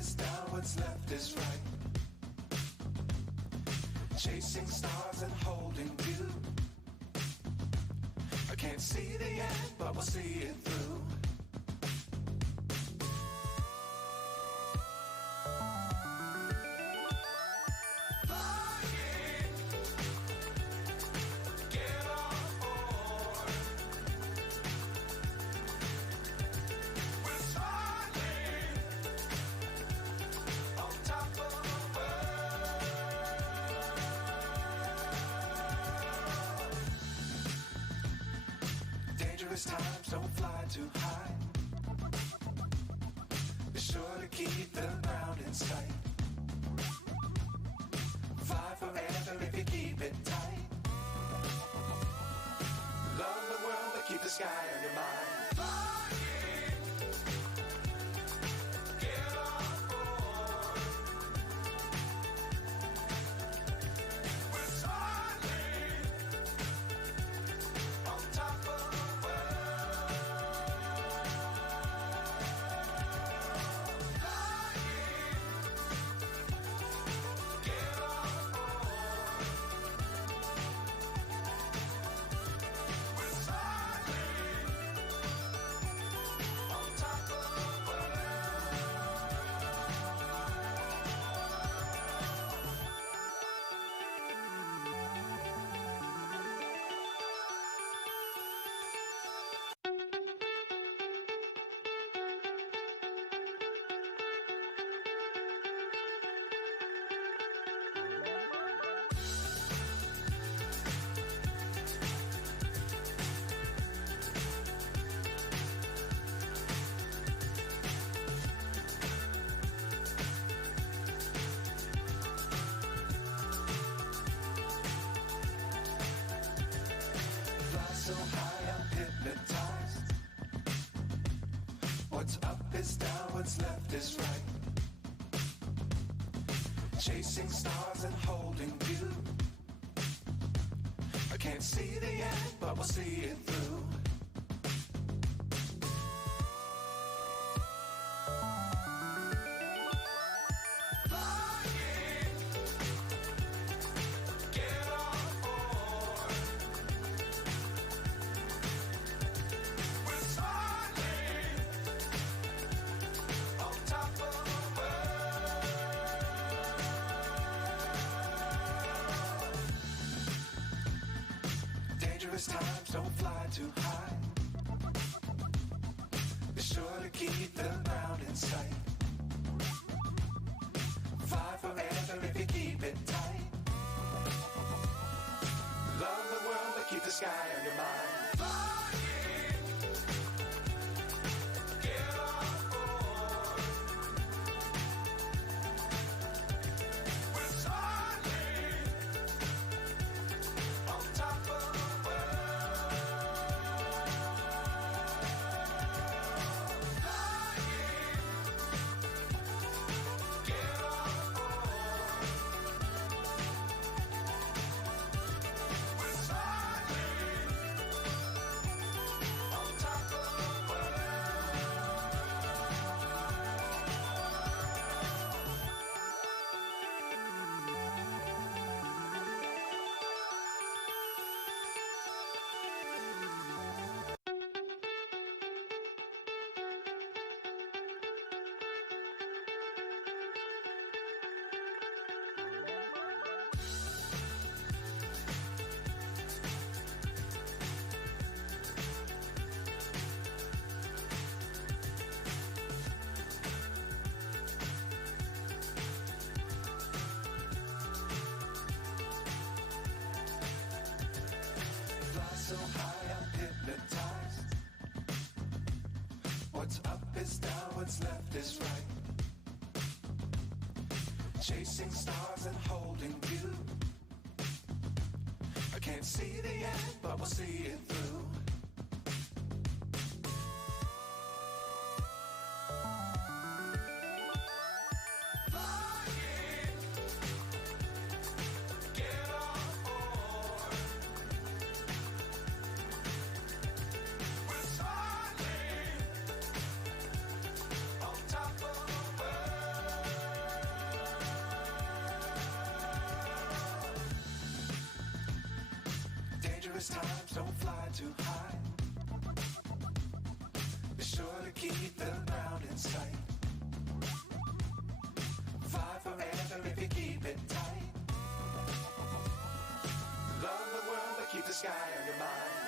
is down, what's left is right. Chasing stars and holding you. I can't see the end, but we'll see it through. Times don't fly too high. Be sure to keep the ground in sight. Fly forever if you keep it tight. Love the world but keep the sky on your mind. Chasing stars and holding you. I can't see the end, but we'll see it through. Times don't fly too high. Be sure to keep the ground in sight. Fly forever if you keep it tight. Love the world but keep the sky on your mind. So high I'm hypnotized. What's up is down, what's left is right. Chasing stars and holding you. I can't see the end, but we'll see it through. Top of the world. keep the ground in sight. Fly forever if you keep it tight. Love the world, but keep the sky on your mind.